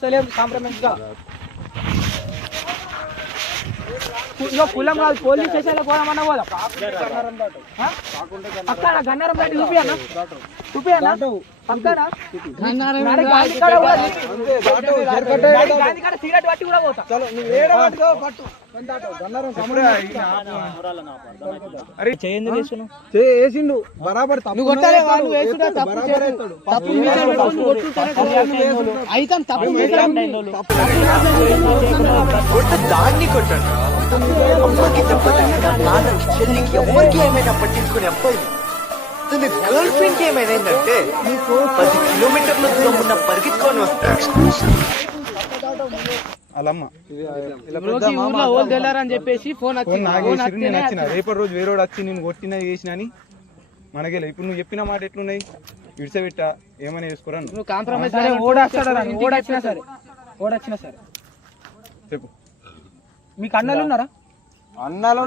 Compromise గా కులం కాదు, పోలీస్ స్టేషన్ లో పోదామన్నా పోదాం. పక్కన గన్నారం బయట చూపియన్నా పక్కన సిగరెట్ పట్టి కూడా పోతా. చేసిండు బరాబర్ దాన్ని కొట్టాడు. అమ్మకి చెల్లికి ఎవరికి ఏమైనా పట్టించుకునే అబ్బాయి తన గర్ల్ ఫ్రెండ్ ఏమైనా ఏంటంటే 10 కిలోమీటర్ల దూరం ఉన్న పరిగెత్తుకొని వస్తాడు. చెప్పేసి రేపటి రోజు వేరేవాడు వచ్చి నేను కొట్టినా చేసిన అని మనకే. ఇప్పుడు నువ్వు చెప్పిన మాట ఎట్లున్నాయి? విడిసబెట్టా ఏమైనా చేసుకోరా నువ్వు కాంప్రమైజ్ ఓడొచ్చినా సరే చెప్పు. మీకు అన్నలు ఉన్నారా? అన్నాలో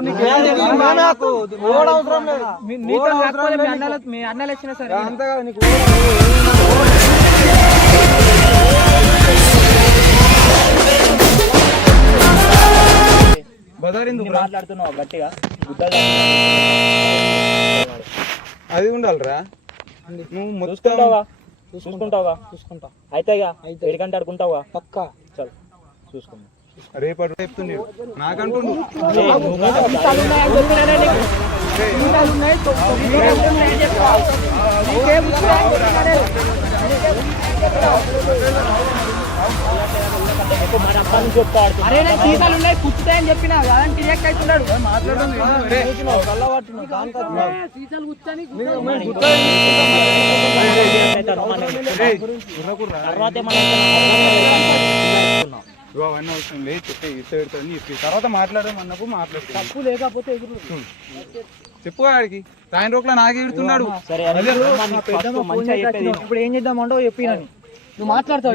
మీ అన్నలు వచ్చినా సరే అంతగా నీకు మాట్లాడుతున్నావు గట్టిగా. అది ఉండాలిరా. నువ్వు మొత్తం చూసుకుంటావుగా? చూసుకుంటా. అయితేగా 7 గంట ఆడుకుంటావుగా? పక్కా. చల్ చూసుకుంటా. రేపటి చెప్తుండే నాకంటుండు మన అప్ప నుంచి చెప్తాడు. అరే సీతాలు ఉన్నాయి కుచ్చుతాయని చెప్పినా అలాంటి రియాక్ట్ అవుతున్నాడు. తర్వాత మాట్లాడమన్నప్పుడు మాట్లాడుతున్నా. తప్పు లేకపోతే చెప్పు ఆడికి సాయం రోడ్లో నాకే ఇడుతున్నాడు. ఇప్పుడు ఏం చేద్దామంటో చెప్పినా నువ్వు మాట్లాడతావు.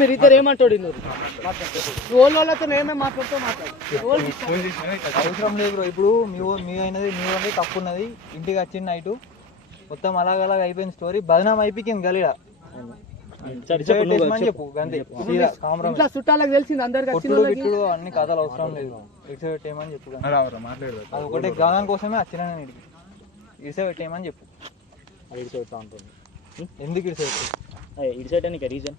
మీరు ఇద్దరు ఏమంటాడు? వాళ్ళతో ఏమేమి మాట్లాడుతూ అవసరం లేదు. ఇప్పుడు మీ అయినది మీ వల్ల తప్పు ఉన్నది. ఇంటికి వచ్చిన నైట్ మొత్తం అలాగలాగ అయిపోయింది స్టోరీ. బదనాం అయిపోయింది గలీడా చెప్పు. చుట్టాలకు తెలిసింది అందరికి అన్ని కథలు అవసరం లేదు. ఇడిస పెట్టేయమని చెప్పు. అది ఒకటే గానం కోసమే వచ్చిన నేను ఇడికి. ఇడిస పెట్టేయమని చెప్పు. ఎందుకు ఇడిస పెట్టు? ఇడిసేటానికి రీజన్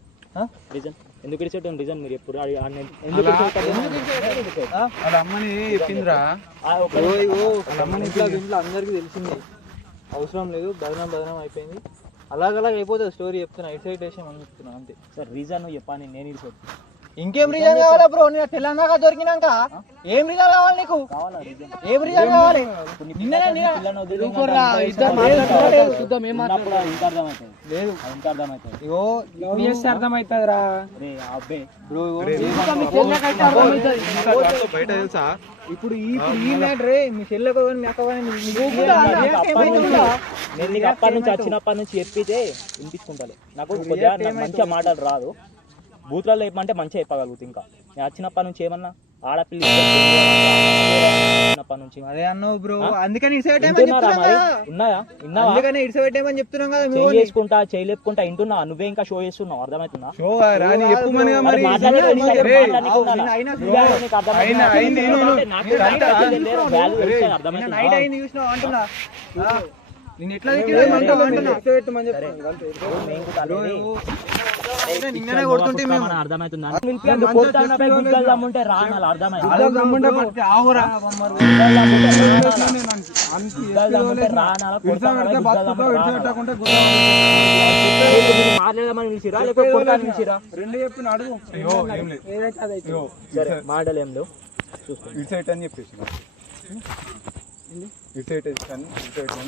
ఎందుకు ఇడిసేటం రీజన్ మీరు ఎప్పుడు అమ్మని చెప్పిందిరా. ఇంట్లో అందరికి తెలిసింది. అవసరం లేదు. బదనాం అయిపోయింది. అలాగలాగ అయిపోతుంది స్టోరీ. చెప్తున్నా ఇటు సైడ్ వేసాం అని చెప్తున్నా అంతే. సార్ రీజన్ చెప్పాను నేను ఇటు సైడ్. ఇంకేం రీజన్ కావాలా బ్రో? నేను తెలంగాణ దొరికినాక ఏం రీజన్ కావాలి నీకు? ఏం రీజన్ కావాలి? అర్థమవుతుందిరా బయట తెలుసా? ఇప్పుడు ఈ మ్యాటర్ మీ చెల్లెకు మీ అక్క నేను నీకు అప్పటి నుంచి వచ్చినప్పటి నుంచి చెప్పితే వినిపించుకుంటాను. నాకు కొద్దిగా మంచిగా మాటలు రాదు. బూత్లలో చెప్పమంటే మంచిగా చెప్పగలుగుతా. ఇంకా నేను వచ్చినప్పటి నుంచి ఏమన్నా ఆడపిల్ల నుంచి అదే అన్నావు బ్రో. అందుకని ఉన్నాయా? చెప్తున్నాం కదా. చేసుకుంటా చేయలేపుకుంటా ఇంటున్నా. నువ్వే ఇంకా షో చేస్తున్నావు. అర్థమవుతుందా? నేను ఎట్లా కొడుతుంటే అర్థమవుతుందా? మాట్లాడమని పిలిచిరా లేకపోతే కొడతాను పిలిచిరా? రెండు చెప్పిన అడుగు. సరే మాటలు ఏం లేవు. ఇటు అని చెప్పేసి ఇటు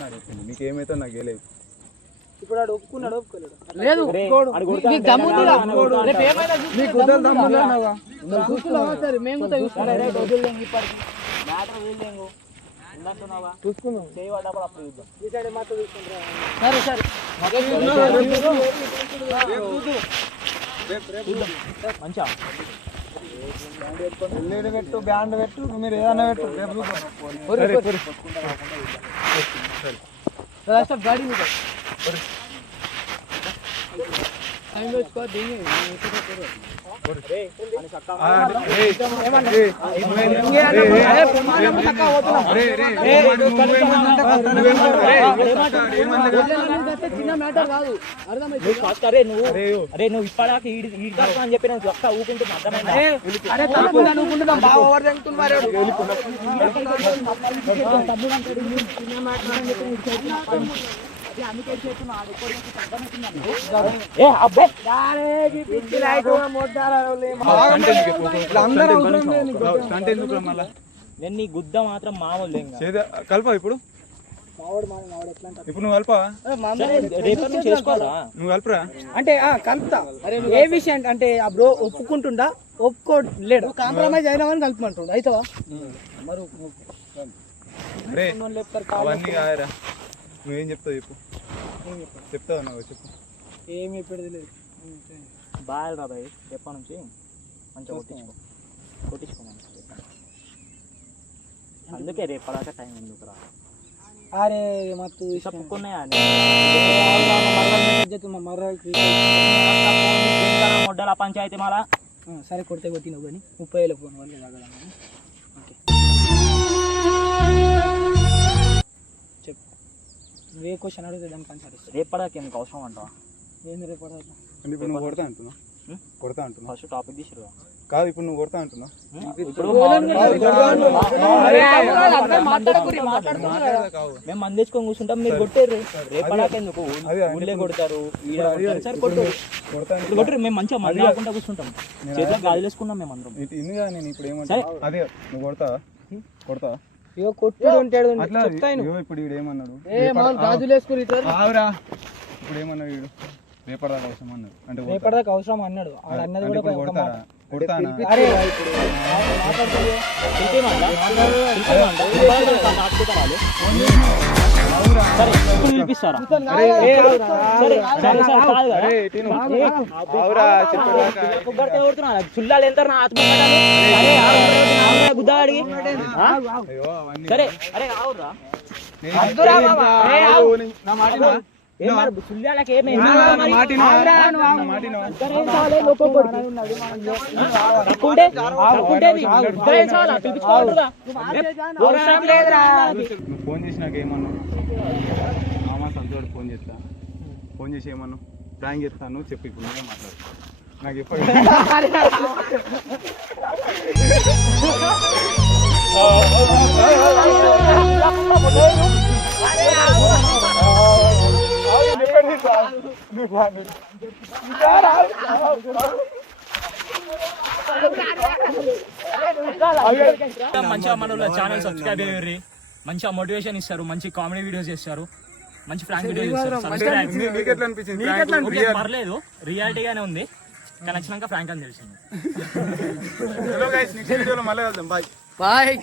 అడుగుతుంది. నీకు ఏమైతే నాకు వేయలేదు. ఇప్పుడు ఆడు ఒప్పుకున్నాడు ఒప్పుకోలేదు? లేదు. మంచిగా పెట్టు బ్యాండ్ పెట్టు మీరు ఏదైనా పెట్టు. గాడి చిన్న మ్యాటర్ కాదు, అర్థమైంది? అరే నువ్వు ఇప్పటిదాకా ఈ కాదు అని చెప్పి నేను చొక్కా ఊకుంటున్నా, అర్థమైందా? అరే తలుపులు అనుకుంటున్నాం, బాగా ఓవర్ జంగుతున్నారు. నేను నీ గుద్ద మాత్రం మామూలు కల్పా ఇప్పుడు నువ్వు కల్పా రేపటి నుంచి చేసుకోరా నువ్వు కలపరా అంటే కలుపుతా. ఏ విషయం అంటే ఆ బ్రో ఒప్పుకుంటుండా, ఒప్పుకోలేడు, కాంప్రమైజ్ అయినామని కలుపుమంటుండ అవుతావా? మరి అరే అవన్నీ కాయరా, నువ్వేం చెప్తావు చెప్పు, చెప్తావు నువ్వు చెప్పు. ఏమి చెప్పేది లేదు. బాగా బాబాయ్ రేపటి నుంచి మంచిగా కొట్టించుకో అందుకే రేపడాక టైం ఎందుకు రా. అరే మత్తు చెప్పుకున్నాయా మర్ర మొడ్డల పంచాయతీ మళ్ళా. సరే కొడితే కొట్టినావు కానీ 30,000 ఫోన్ వల్ల తాగదామని. ఓకే చెప్పు, నువ్వే క్వశ్చన్ అడిగితే దానికి ఆన్సర్ ఇస్తాను. రేపడాక ఎందుకు అవసరం అంటావా? ఏంది రేపు అంటే ఇప్పుడు నువ్వు కొడతా అంటున్నావు, కొడతా అంటున్నావు ఫస్ట్ టాపిక్ తీసుకురా. కాదు, ఇప్పుడు నువ్వు కొడతా అంటున్నావు. మేము మంది తెచ్చుకొని కూర్చుంటాం, మీరు కొట్టారు. రేపడాక ఎందుకు ఊళ్ళే కొడతారు, కొట్టరు. మేము మంచిగా మంది కాకుండా కూర్చుంటాం, చేతిలో గాలి వేసుకున్నాం మేము అందరం. ఇందుగా నేను ఇప్పుడు ఏమంటా, అదే నువ్వు కొడతా కొడతా కొట్టుడు ఉంటాడు. అట్లా ఇప్పుడు వీడు ఏమన్నాడు, గాజులు వేసుకుని ఆవురా ఇప్పుడు ఏమన్నాడు వీడు, రేపటిదాకా అవసరం అన్నాడు. అంటే రేపటిదాకా అవసరం అన్నాడు, ఆడు అన్నది కూడా ఇప్పుడు కొడతారా, కొడతానా? అరే పిలిపిస్తారా? చుల్లాలు ఎంత గుద్దాడికి. సరే అరే ఆవురా చుల్లాలకి ఫోన్ చేసి నాకు ఏమన్నావు, మామ సంతోడు ఫోన్ చేస్తా, ఫోన్ చేసి ఏమన్నావు, ప్రాంక్ చేస్తాను చెప్పి ఇప్పుడు నేనే మాట్లాడు నాకు చెప్పాడు. మంచిగా మన ఛానల్ సబ్స్క్రైబ్ అయ్యారు, మంచిగా మోటివేషన్ ఇస్తారు, మంచి కామెడీ వీడియోస్ చేస్తారు, మంచి ఫ్రాంక్ వీడియోస్ ఇస్తారు. పర్లేదు రియాలిటీగానే ఉంది, కానీ వచ్చినాక ఫ్రాంక్ అని తెలిసింది. హలో గైస్, నెక్స్ట్ వీడియోలో మళ్ళీ వెళ్దాం. Bye bye.